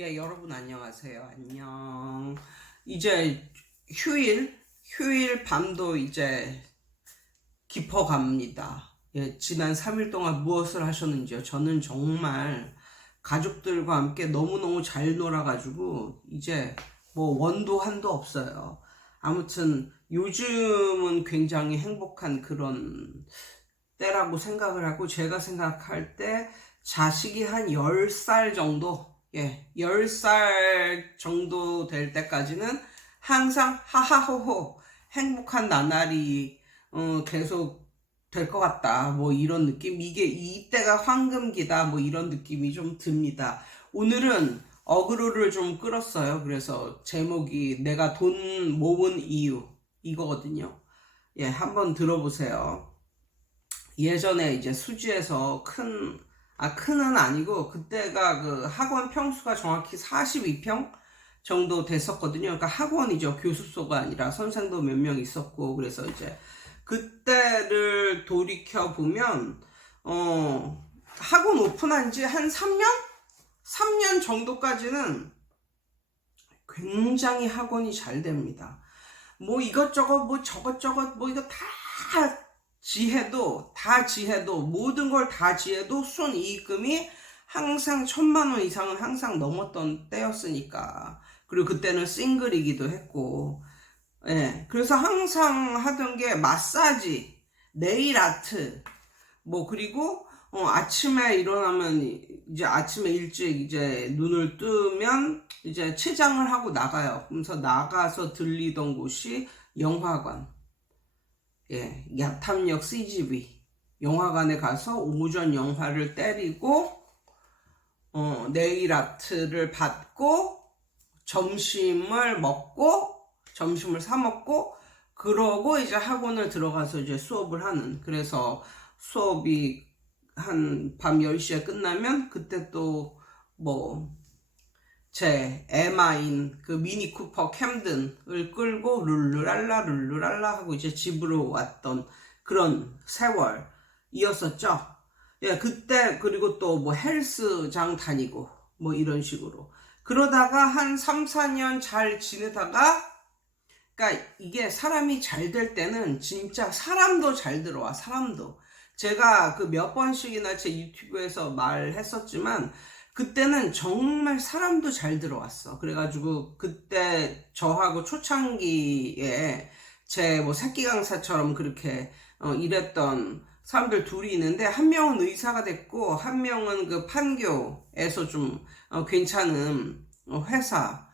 예, 여러분 안녕하세요. 안녕. 이제 휴일 밤도 이제 깊어갑니다. 예, 지난 3일 동안 무엇을 하셨는지요? 저는 정말 가족들과 함께 너무너무 잘 놀아가지고 이제 뭐 원도 한도 없어요. 아무튼 요즘은 굉장히 행복한 그런 때라고 생각을 하고, 제가 생각할 때 자식이 한 10살 정도, 10살 정도 될 때까지는 항상 하하호호 행복한 나날이 계속 될 것 같다, 뭐 이런 느낌. 이게 이때가 황금기다, 뭐 이런 느낌이 좀 듭니다. 오늘은 어그로를 좀 끌었어요. 그래서 제목이 내가 돈 모은 이유, 이거거든요. 예, 한번 들어보세요. 예전에 이제 수지에서 큰은 아니고, 그때가 그 학원 평수가 정확히 42평 정도 됐었거든요. 그러니까 학원이죠. 교습소가 아니라 선생도 몇 명 있었고, 그래서 이제 그때를 돌이켜 보면, 학원 오픈한 지 한 3년? 3년 정도까지는 굉장히 학원이 잘 됩니다. 뭐 이것저것 뭐 저것저것 뭐 이거 다 지해도 모든 걸 다 지해도 순이익금이 항상 1,000만 원 이상은 항상 넘었던 때였으니까. 그리고 그때는 싱글이기도 했고, 예, 그래서 항상 하던 게 마사지, 네일 아트, 뭐 그리고 아침에 일어나면 이제 아침에 일찍 이제 눈을 뜨면 이제 치장을 하고 나가요. 그래서 나가서 들리던 곳이 영화관, 예, 야탐역 CGV 영화관에 가서 오전 영화를 때리고 네일 아트를 받고 점심을 사 먹고, 그러고 이제 학원을 들어가서 이제 수업을 하는. 그래서 수업이 한 밤 10시에 끝나면 그때 또 뭐 제 에마인 그 미니 쿠퍼 캠든을 끌고 룰루랄라 하고 이제 집으로 왔던 그런 세월이었었죠. 예, 그때 그리고 또 뭐 헬스장 다니고 뭐 이런 식으로 그러다가 한 3, 4년 잘 지내다가, 그러니까 이게 사람이 잘 될 때는 진짜 사람도 잘 들어와. 사람도, 제가 그 몇 번씩이나 제 유튜브에서 말했었지만 그때는 정말 사람도 잘 들어왔어. 그래가지고 그때 저하고 초창기에 제 뭐 새끼 강사처럼 그렇게 일했던 사람들 둘이 있는데, 한 명은 의사가 됐고 한 명은 그 판교에서 좀 괜찮은 회사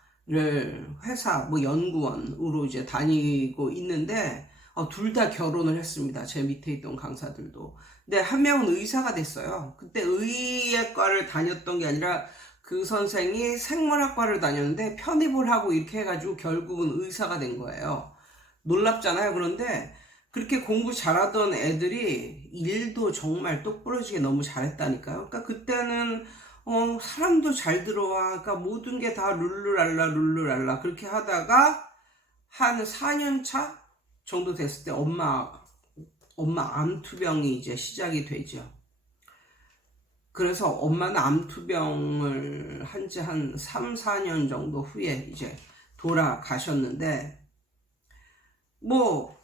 뭐 연구원으로 이제 다니고 있는데, 둘 다 결혼을 했습니다. 제 밑에 있던 강사들도. 근데 한 명은 의사가 됐어요. 그때 의예과를 다녔던 게 아니라 그 선생이 생물학과를 다녔는데 편입을 하고 이렇게 해가지고 결국은 의사가 된 거예요. 놀랍잖아요. 그런데 그렇게 공부 잘하던 애들이 일도 정말 똑부러지게 너무 잘했다니까요. 그러니까 그때는 사람도 잘 들어와. 그러니까 모든 게 다 룰루랄라 그렇게 하다가 한 4년 차 정도 됐을 때 엄마 암투병이 이제 시작이 되죠. 그래서 엄마는 암투병을 한 지 한 3, 4년 정도 후에 이제 돌아가셨는데, 뭐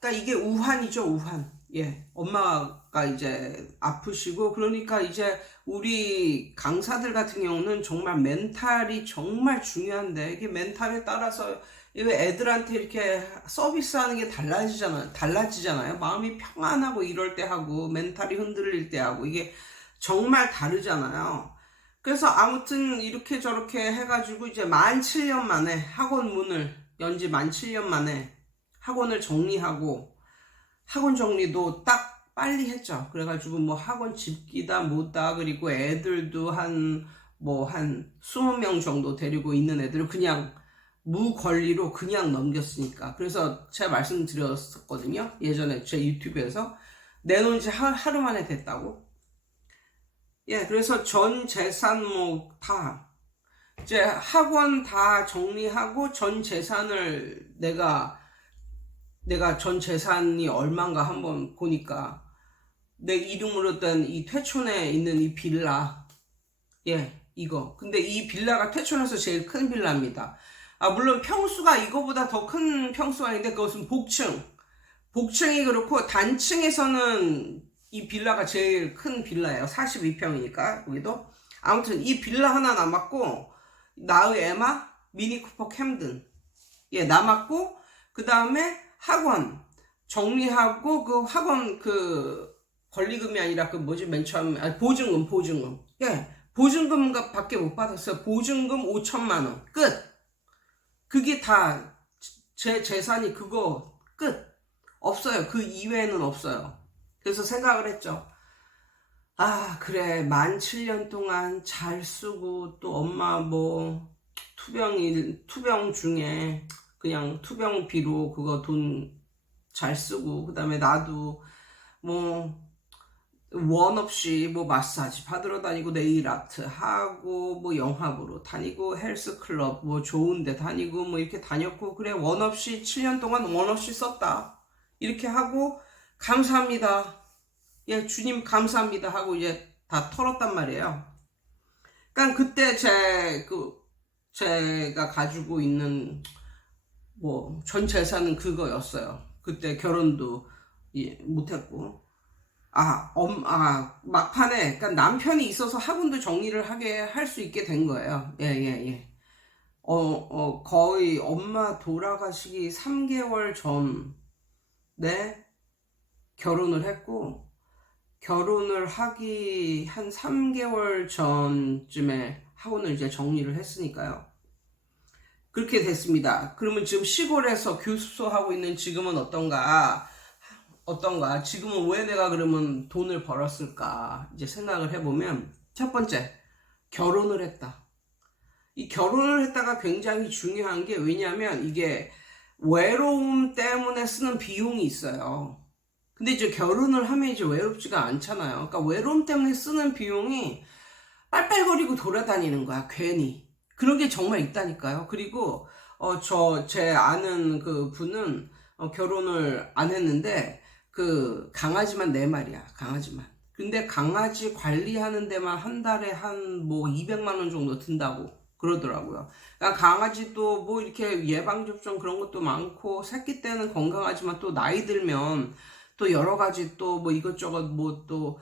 그러니까 이게 우환이죠, 우환. 예, 엄마가 이제 아프시고, 그러니까 이제 우리 강사들 같은 경우는 정말 멘탈이 정말 중요한데, 이게 멘탈에 따라서 애들한테 이렇게 서비스하는 게 달라지잖아요. 마음이 평안하고 이럴 때 하고 멘탈이 흔들릴 때 하고 이게 정말 다르잖아요. 그래서 아무튼 이렇게 저렇게 해가지고 이제 17년 만에 학원 문을 연지 17년 만에 학원을 정리하고, 학원 정리도 딱 빨리 했죠. 그래가지고 뭐 학원 집기다 뭐다, 그리고 애들도 한 20명 정도 데리고 있는 애들을 그냥 무권리로 그냥 넘겼으니까. 그래서 제가 말씀드렸었거든요. 예전에 제 유튜브에서 내놓은 지 하루 만에 됐다고. 예, 그래서 전 재산 뭐 다 이제 학원 다 정리하고 전 재산을 내가 전 재산이 얼마인가 한번 보니까 내 이름으로 된 이 퇴촌에 있는 이 빌라, 예, 이거. 근데 이 빌라가 태촌에서 제일 큰 빌라입니다. 물론 평수가 이거보다 더 큰 평수가 있는데 그것은 복층이 그렇고 단층에서는 이 빌라가 제일 큰 빌라예요. 42평이니까 여기도. 아무튼 이 빌라 하나 남았고 나의 에마 미니쿠퍼 캠든 남았고, 그 다음에 학원 정리하고 그 학원 그 권리금이 아니라 그 뭐지 맨 처음에 보증금 보증금 밖에 못 받았어요. 보증금 5천만 원 끝. 그게 다 제 재산이 그거 끝. 없어요. 그 이외에는 없어요. 그래서 생각을 했죠. 그래, 만 7년 동안 잘 쓰고 또 엄마 뭐 투병 중에 그냥 투병비로 그거 돈 잘 쓰고, 그 다음에 나도 뭐 원 없이 뭐 마사지 받으러 다니고 네일 아트 하고 뭐 영화 보러 다니고 헬스클럽 뭐 좋은데 다니고 뭐 이렇게 다녔고, 그래 원 없이 7년 동안 원 없이 썼다 이렇게 하고 감사합니다. 주님 감사합니다 하고 이제 다 털었단 말이에요. 그러니까 그때 제가 가지고 있는 뭐 전 재산은 그거였어요. 그때 결혼도 못했고, 막판에 그러니까 남편이 있어서 학원도 정리를 하게 할 수 있게 된 거예요. 거의 엄마 돌아가시기 3개월 전에 결혼을 했고, 결혼을 하기 한 3개월 전쯤에 학원을 이제 정리를 했으니까요. 그렇게 됐습니다. 그러면 지금 시골에서 교습소 하고 있는 지금은 어떤가? 지금은 왜 내가 그러면 돈을 벌었을까? 이제 생각을 해보면, 첫 번째, 결혼을 했다. 이 결혼을 했다가 굉장히 중요한 게, 왜냐하면 이게 외로움 때문에 쓰는 비용이 있어요. 근데 이제 결혼을 하면 이제 외롭지가 않잖아요. 그러니까 외로움 때문에 쓰는 비용이 빨빨거리고 돌아다니는 거야, 괜히. 그런 게 정말 있다니까요. 그리고 제 아는 그 분은 결혼을 안 했는데 그 강아지만 4마리야, 강아지만. 근데 강아지 관리하는 데만 한 달에 한 뭐 200만 원 정도 든다고 그러더라고요. 그러니까 강아지도 뭐 이렇게 예방접종 그런 것도 많고, 새끼 때는 건강하지만 또 나이 들면 또 여러 가지 또 뭐 이것저것 뭐 또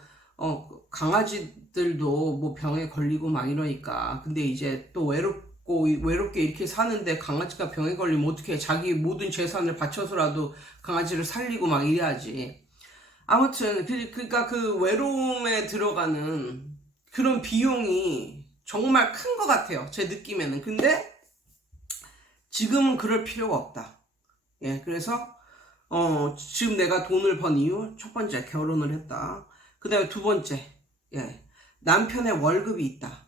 강아지들도 뭐 병에 걸리고 막 이러니까. 근데 이제 또 외롭게 이렇게 사는데 강아지가 병에 걸리면 어떻게, 자기 모든 재산을 바쳐서라도 강아지를 살리고 막 이래야지. 아무튼 그러니까 그 외로움에 들어가는 그런 비용이 정말 큰 것 같아요, 제 느낌에는. 근데 지금은 그럴 필요가 없다. 그래서 지금 내가 돈을 번 이유, 첫 번째 결혼을 했다. 그 다음에 두 번째, 남편의 월급이 있다.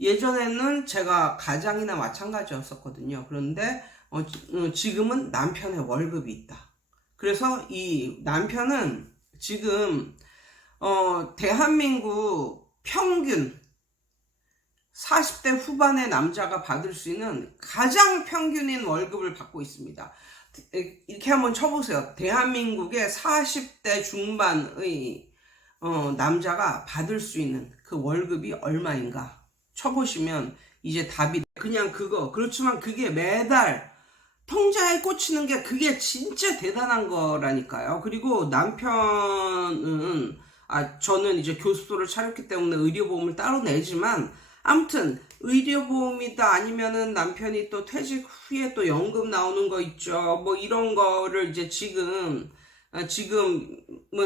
예전에는 제가 가장이나 마찬가지였었거든요. 그런데 지금은 남편의 월급이 있다. 그래서 이 남편은 지금 대한민국 평균 40대 후반의 남자가 받을 수 있는 가장 평균인 월급을 받고 있습니다. 이렇게 한번 쳐보세요. 대한민국의 40대 중반의 남자가 받을 수 있는 그 월급이 얼마인가 쳐보시면 이제 답이, 그냥 그렇지만 그게 매달 통장에 꽂히는 게 그게 진짜 대단한 거라니까요. 그리고 남편은 저는 이제 교습소를 차렸기 때문에 의료보험을 따로 내지만, 아무튼 의료보험이다 아니면은 남편이 또 퇴직 후에 또 연금 나오는 거 있죠. 뭐 이런 거를 이제 지금은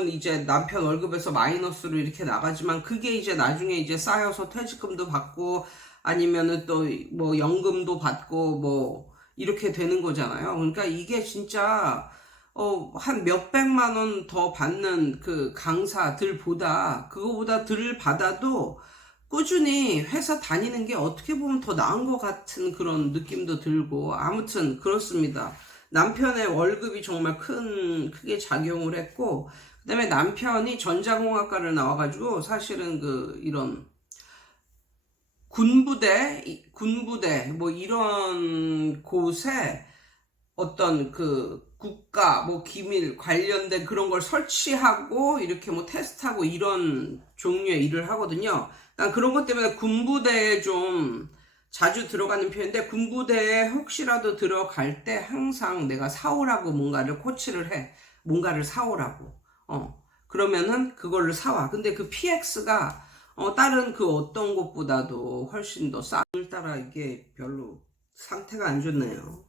이제 남편 월급에서 마이너스로 이렇게 나가지만, 그게 이제 나중에 이제 쌓여서 퇴직금도 받고 아니면은 또 뭐 연금도 받고 뭐 이렇게 되는 거잖아요. 그러니까 이게 진짜 한 몇백만 원 더 받는 그 강사들보다, 그거보다 덜 받아도 꾸준히 회사 다니는 게 어떻게 보면 더 나은 것 같은 그런 느낌도 들고, 아무튼 그렇습니다. 남편의 월급이 정말 크게 작용을 했고, 그 다음에 남편이 전자공학과를 나와가지고 사실은 이런 군부대 뭐 이런 곳에 어떤 그 국가 뭐 기밀 관련된 그런 걸 설치하고 이렇게 뭐 테스트하고 이런 종류의 일을 하거든요. 난 그런 것 때문에 군부대에 좀 자주 들어가는 편인데, 군부대에 혹시라도 들어갈 때 항상 내가 사오라고 뭔가를 코치를 해. 뭔가를 사오라고. 그러면은 그거를 사와. 근데 그 PX가 다른 그 어떤 것보다도 훨씬 더 오늘따라 이게 별로 상태가 안 좋네요.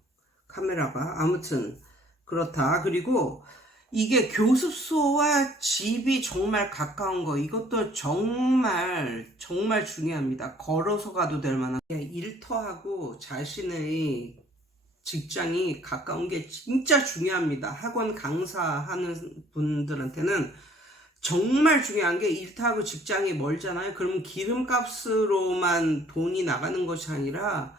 카메라가. 아무튼 그렇다. 그리고 이게 교습소와 집이 정말 가까운 거, 이것도 정말 정말 중요합니다. 걸어서 가도 될 만한. 일터하고 자신의 직장이 가까운 게 진짜 중요합니다. 학원 강사하는 분들한테는 정말 중요한 게, 일터하고 직장이 멀잖아요. 그러면 기름값으로만 돈이 나가는 것이 아니라,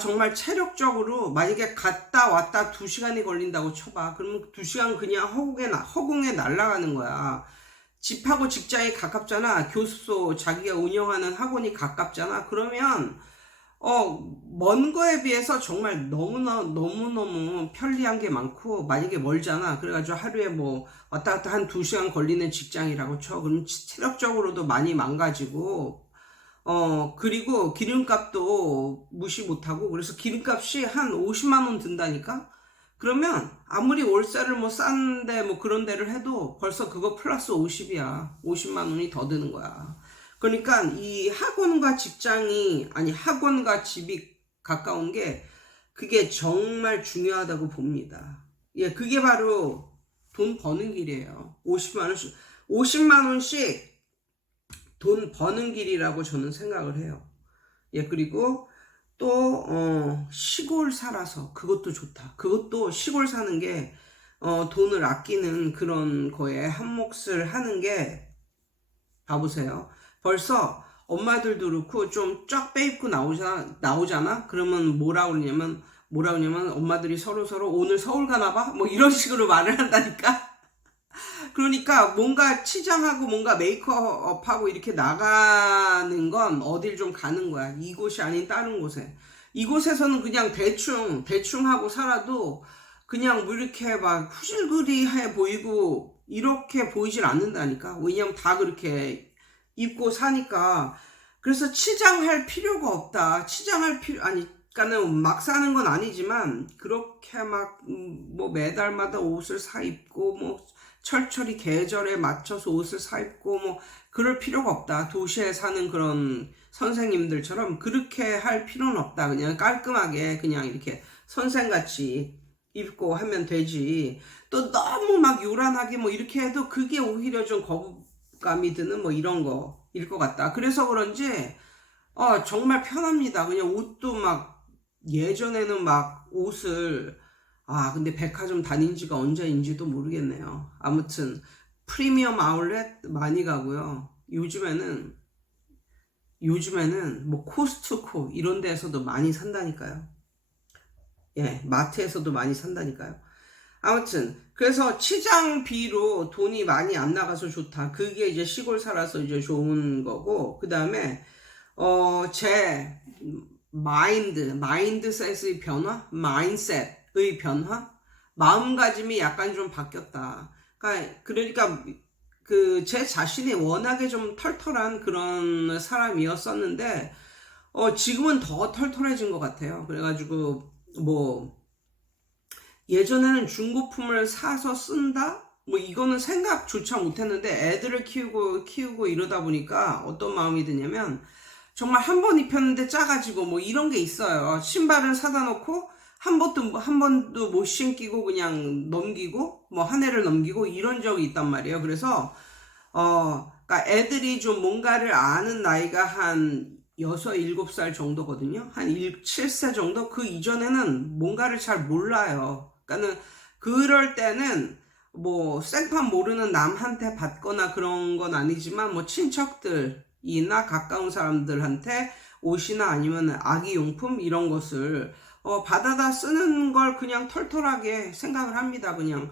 정말 체력적으로 만약에 갔다 왔다 2시간이 걸린다고 쳐봐. 그러면 2시간 그냥 허공에 날아가는 거야. 집하고 직장이 가깝잖아. 교습소, 자기가 운영하는 학원이 가깝잖아. 그러면 먼 거에 비해서 정말 너무너무 편리한 게 많고, 만약에 멀잖아. 그래가지고 하루에 뭐 왔다 갔다 한 2시간 걸리는 직장이라고 쳐. 그럼 체력적으로도 많이 망가지고, 그리고 기름값도 무시 못하고, 그래서 기름값이 한 50만 원 든다니까? 그러면 아무리 월세를 뭐 싼데 뭐 그런 데를 해도 벌써 그거 플러스 50이야. 50만 원이 더 드는 거야. 그러니까 이 학원과 집이 가까운 게, 그게 정말 중요하다고 봅니다. 예, 그게 바로 돈 버는 길이에요. 50만 원씩 돈 버는 길이라고 저는 생각을 해요. 예, 그리고 또 시골 살아서 그것도 좋다. 그것도 시골 사는 게 돈을 아끼는 그런 거에 한 몫을 하는 게, 봐보세요. 벌써 엄마들도 그렇고 좀 쫙 빼입고 나오잖아? 그러면 뭐라 그러냐면 엄마들이 서로 오늘 서울 가나 봐? 뭐 이런 식으로 말을 한다니까? 그러니까 뭔가 치장하고 뭔가 메이크업하고 이렇게 나가는 건 어딜 좀 가는 거야. 이곳이 아닌 다른 곳에. 이곳에서는 그냥 대충 하고 살아도 그냥 뭐 이렇게 막 후질그리해 보이고 이렇게 보이질 않는다니까. 왜냐면 다 그렇게 입고 사니까. 그래서 치장할 필요가 없다. 그러니까는 막 사는 건 아니지만, 그렇게 막 뭐 매달마다 옷을 사 입고 뭐 철철이 계절에 맞춰서 옷을 사 입고 뭐 그럴 필요가 없다. 도시에 사는 그런 선생님들처럼 그렇게 할 필요는 없다. 그냥 깔끔하게 그냥 이렇게 선생같이 입고 하면 되지. 또 너무 막 요란하게 뭐 이렇게 해도 그게 오히려 좀 거부감이 드는 뭐 이런 거일 것 같다. 그래서 그런지 정말 편합니다. 그냥 옷도 막, 예전에는 막 옷을, 근데 백화점 다닌 지가 언제인지도 모르겠네요. 아무튼 프리미엄 아울렛 많이 가고요. 요즘에는 뭐 코스트코 이런 데에서도 많이 산다니까요. 예, 마트에서도 많이 산다니까요. 아무튼 그래서 치장비로 돈이 많이 안 나가서 좋다. 그게 이제 시골 살아서 이제 좋은 거고, 그 다음에 제 마인드셋의 변화, 마인셋의 변화, 마음가짐이 약간 좀 바뀌었다. 그러니까 그 제 자신이 워낙에 좀 털털한 그런 사람이었었는데, 지금은 더 털털해진 것 같아요. 그래가지고 뭐 예전에는 중고품을 사서 쓴다? 뭐 이거는 생각조차 못했는데, 애들을 키우고 이러다 보니까 어떤 마음이 드냐면, 정말 한 번 입혔는데 작아지고 뭐 이런 게 있어요. 신발을 사다 놓고 한 번도 못 신기고 그냥 넘기고 뭐 한 해를 넘기고 이런 적이 있단 말이에요. 그래서 그러니까 애들이 좀 뭔가를 아는 나이가 한 6, 7살 정도거든요. 한 7세 정도? 그 이전에는 뭔가를 잘 몰라요. 그러니까는 그럴 때는 뭐 생판 모르는 남한테 받거나 그런 건 아니지만, 뭐 친척들이나 가까운 사람들한테 옷이나 아니면 아기용품 이런 것을 받아다 쓰는 걸 그냥 털털하게 생각을 합니다. 그냥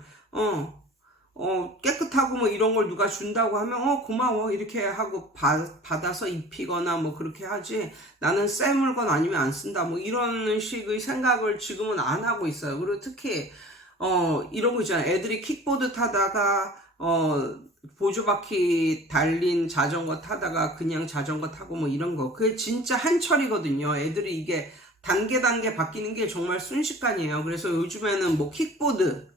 깨끗하고 뭐 이런 걸 누가 준다고 하면 고마워 이렇게 하고 받아서 입히거나 뭐 그렇게 하지, 나는 새 물건 아니면 안 쓴다 뭐 이런 식의 생각을 지금은 안 하고 있어요. 그리고 특히 이런 거 있잖아요. 애들이 킥보드 타다가 보조바퀴 달린 자전거 타다가 그냥 자전거 타고 뭐 이런 거, 그게 진짜 한철이거든요. 애들이 이게 단계 바뀌는 게 정말 순식간이에요. 그래서 요즘에는 뭐 킥보드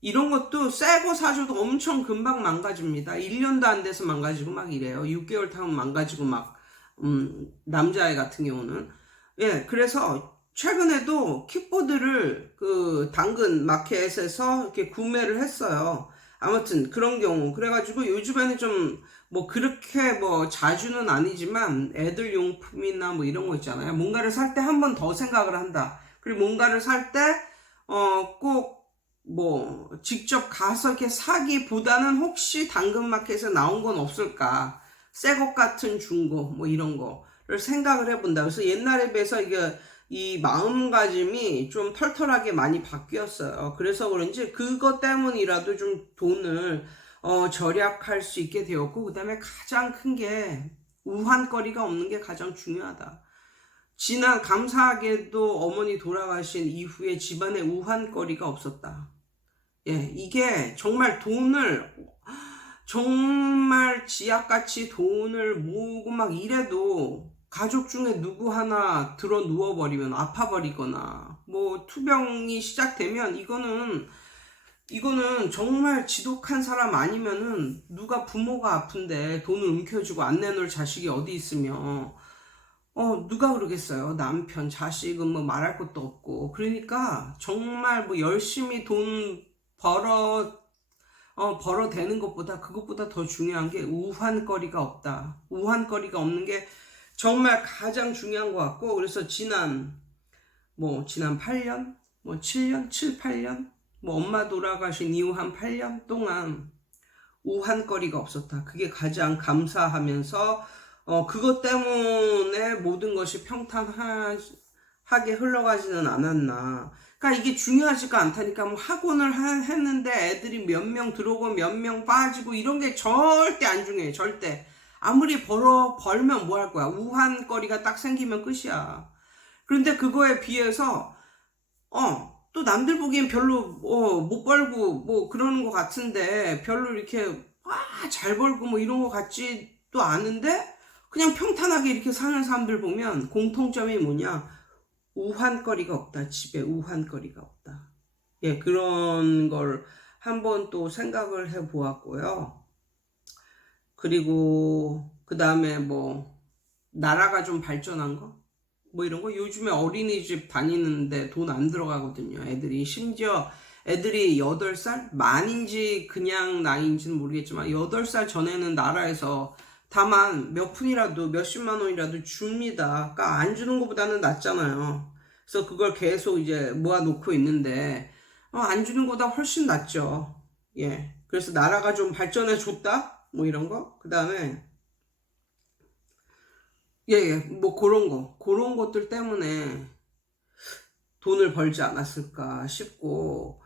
이런 것도 새 거 사줘도 엄청 금방 망가집니다. 1년도 안 돼서 망가지고 막 이래요. 6개월 타면 망가지고 막, 남자애 같은 경우는. 예, 그래서 최근에도 킥보드를 그 당근 마켓에서 이렇게 구매를 했어요. 아무튼 그런 경우. 그래가지고 요즘에는 좀 뭐 그렇게 뭐 자주는 아니지만 애들 용품이나 뭐 이런 거 있잖아요. 뭔가를 살 때 한 번 더 생각을 한다. 그리고 뭔가를 살 때, 꼭 뭐 직접 가서 이렇게 사기보다는 혹시 당근마켓에 나온 건 없을까, 새 것 같은 중고 뭐 이런 거를 생각을 해본다. 그래서 옛날에 비해서 이게 이 마음가짐이 좀 털털하게 많이 바뀌었어요. 그래서 그런지 그것 때문이라도 좀 돈을 절약할 수 있게 되었고, 그 다음에 가장 큰 게 우환거리가 없는 게 가장 중요하다. 지난 감사하게도 어머니 돌아가신 이후에 집안에 우환거리가 없었다. 예, 이게 정말 돈을, 정말 지약같이 돈을 모으고 막 이래도 가족 중에 누구 하나 들어 누워버리면 아파버리거나 뭐 투병이 시작되면 이거는 정말 지독한 사람 아니면은, 누가 부모가 아픈데 돈을 움켜쥐고 안 내놓을 자식이 어디 있으며 누가 그러겠어요. 남편, 자식은 뭐 말할 것도 없고. 그러니까 정말 뭐 열심히 돈 벌어대는 것보다, 그것보다 더 중요한 게 우환거리가 없다. 우환거리가 없는 게 정말 가장 중요한 것 같고, 그래서 지난 8년, 뭐 7년, 7, 8년, 뭐 엄마 돌아가신 이후 한 8년 동안 우환거리가 없었다. 그게 가장 감사하면서, 그것 때문에 모든 것이 평탄하게 흘러가지는 않았나. 그러니까 이게 중요하지가 않다니까. 뭐 학원을 했는데 애들이 몇 명 들어오고 몇 명 빠지고 이런 게 절대 안 중요해. 절대. 아무리 벌면 뭐 할 거야. 우환거리가 딱 생기면 끝이야. 그런데 그거에 비해서 또 남들 보기엔 별로 못 벌고 뭐 그러는 것 같은데, 별로 이렇게 잘 벌고 뭐 이런 것 같지도 않은데, 그냥 평탄하게 이렇게 사는 사람들 보면 공통점이 뭐냐? 우환거리가 없다. 집에 우환거리가 없다. 예, 그런 걸 한번 또 생각을 해 보았고요. 그리고 그 다음에 뭐 나라가 좀 발전한 거? 뭐 이런 거. 요즘에 어린이집 다니는데 돈 안 들어가거든요. 애들이, 심지어 애들이 8살? 만인지 그냥 나이인지는 모르겠지만 8살 전에는 나라에서 다만 몇 푼이라도, 몇십만 원이라도 줍니다. 그러니까 안 주는 것보다는 낫잖아요. 그래서 그걸 계속 이제 모아놓고 있는데, 안 주는 것보다 훨씬 낫죠. 예. 그래서 나라가 좀 발전해 줬다? 뭐 이런 거. 그 다음에 예, 뭐 그런 것들 때문에 돈을 벌지 않았을까 싶고,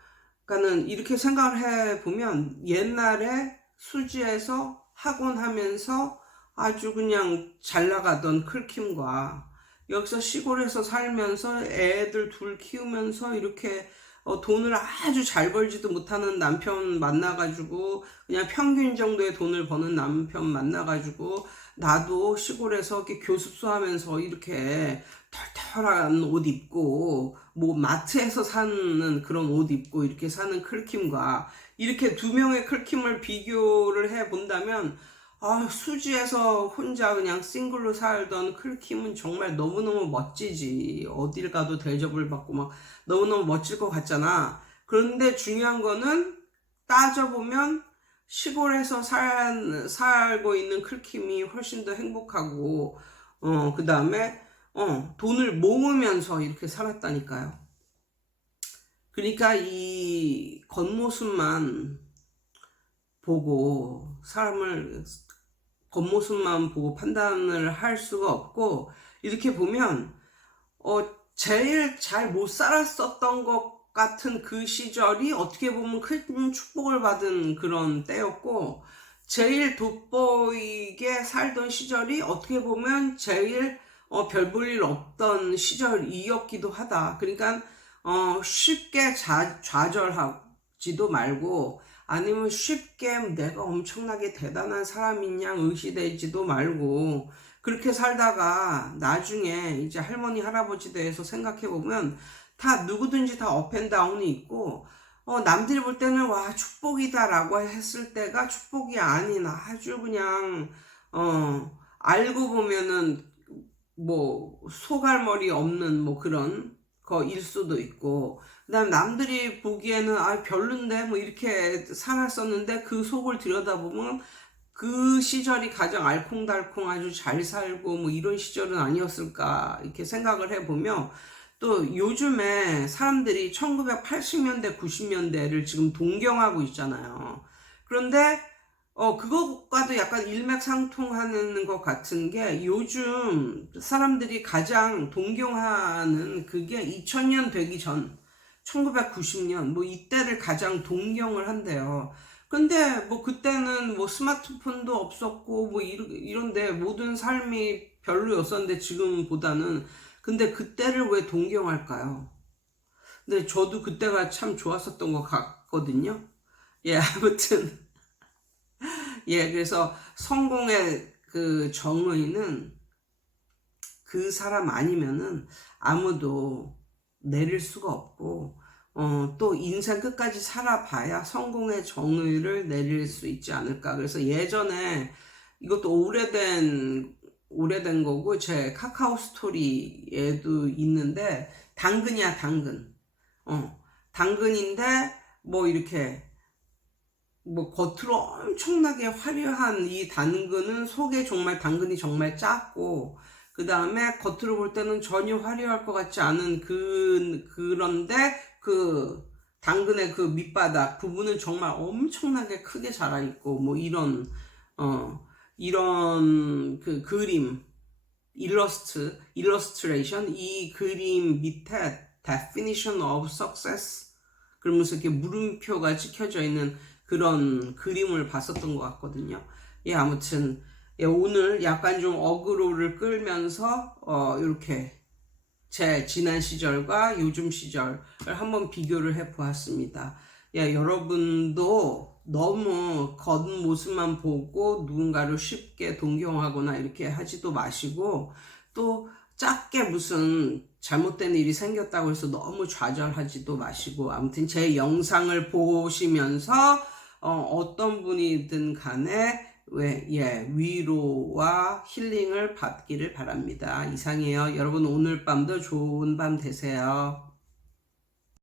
그러니까는 이렇게 생각을 해보면 옛날에 수지에서 학원 하면서 아주 그냥 잘 나가던 클킴과, 여기서 시골에서 살면서 애들 둘 키우면서 이렇게 돈을 아주 잘 벌지도 못하는 남편 만나가지고, 그냥 평균 정도의 돈을 버는 남편 만나가지고, 나도 시골에서 이렇게 교습소 하면서 이렇게 털털한 옷 입고, 뭐 마트에서 사는 그런 옷 입고 이렇게 사는 클킴과, 이렇게 두 명의 클킴을 비교를 해 본다면, 수지에서 혼자 그냥 싱글로 살던 클킴은 정말 너무너무 멋지지. 어딜 가도 대접을 받고 막 너무너무 멋질 것 같잖아. 그런데 중요한 거는, 따져보면 시골에서 살고 있는 클킴이 훨씬 더 행복하고, 그 다음에 돈을 모으면서 이렇게 살았다니까요. 그러니까 이 겉모습만 보고 판단을 할 수가 없고, 이렇게 보면 제일 잘 못 살았었던 것 같은 그 시절이 어떻게 보면 큰 축복을 받은 그런 때였고, 제일 돋보이게 살던 시절이 어떻게 보면 제일 별 볼 일 없던 시절이었기도 하다. 그러니까 쉽게 좌절하지도 말고, 아니면 쉽게 내가 엄청나게 대단한 사람인 양 의시되지도 말고 그렇게 살다가 나중에 이제 할머니 할아버지 대해서 생각해 보면 다 누구든지 다 업앤다운이 있고 남들이 볼 때는 와 축복이다라고 했을 때가 축복이 아닌 아주 그냥 알고 보면은 뭐 소갈머리 없는 뭐 그런 거일 수도 있고, 그다음 남들이 보기에는 아 별론데 뭐 이렇게 살았었는데 그 속을 들여다보면 그 시절이 가장 알콩달콩 아주 잘 살고 뭐 이런 시절은 아니었을까 이렇게 생각을 해보며, 또 요즘에 사람들이 1980년대 90년대를 지금 동경하고 있잖아요. 그런데 그것과도 약간 일맥상통하는 것 같은 게, 요즘 사람들이 가장 동경하는 그게 2000년 되기 전 1990년 뭐 이때를 가장 동경을 한대요. 근데 뭐 그때는 뭐 스마트폰도 없었고 뭐 이런데 모든 삶이 별로였었는데 지금보다는, 근데 그때를 왜 동경할까요? 근데 저도 그때가 참 좋았었던 것 같거든요. 예, 아무튼 예, 그래서 성공의 그 정의는 그 사람 아니면은 아무도 내릴 수가 없고, 또 인생 끝까지 살아봐야 성공의 정의를 내릴 수 있지 않을까. 그래서 예전에 이것도 오래된 거고 제 카카오 스토리에도 있는데, 당근이야 당근. 당근인데 뭐 이렇게 뭐 겉으로 엄청나게 화려한 이 당근은 속에 정말 당근이 정말 작고, 그 다음에 겉으로 볼 때는 전혀 화려할 것 같지 않은 그런데 그 당근의 그 밑바닥 부분은 정말 엄청나게 크게 자라 있고 뭐 이런 그 그림, illustration, 이 그림 밑에 definition of success 그러면서 이렇게 물음표가 찍혀져 있는 그런 그림을 봤었던 것 같거든요. 예, 아무튼 예, 오늘 약간 좀 어그로를 끌면서 이렇게 제 지난 시절과 요즘 시절을 한번 비교를 해 보았습니다. 예, 여러분도 너무 겉모습만 보고 누군가를 쉽게 동경하거나 이렇게 하지도 마시고, 또 작게 무슨 잘못된 일이 생겼다고 해서 너무 좌절하지도 마시고, 아무튼 제 영상을 보시면서 어떤 분이든 간에 위로와 힐링을 받기를 바랍니다. 이상이에요. 여러분 오늘 밤도 좋은 밤 되세요.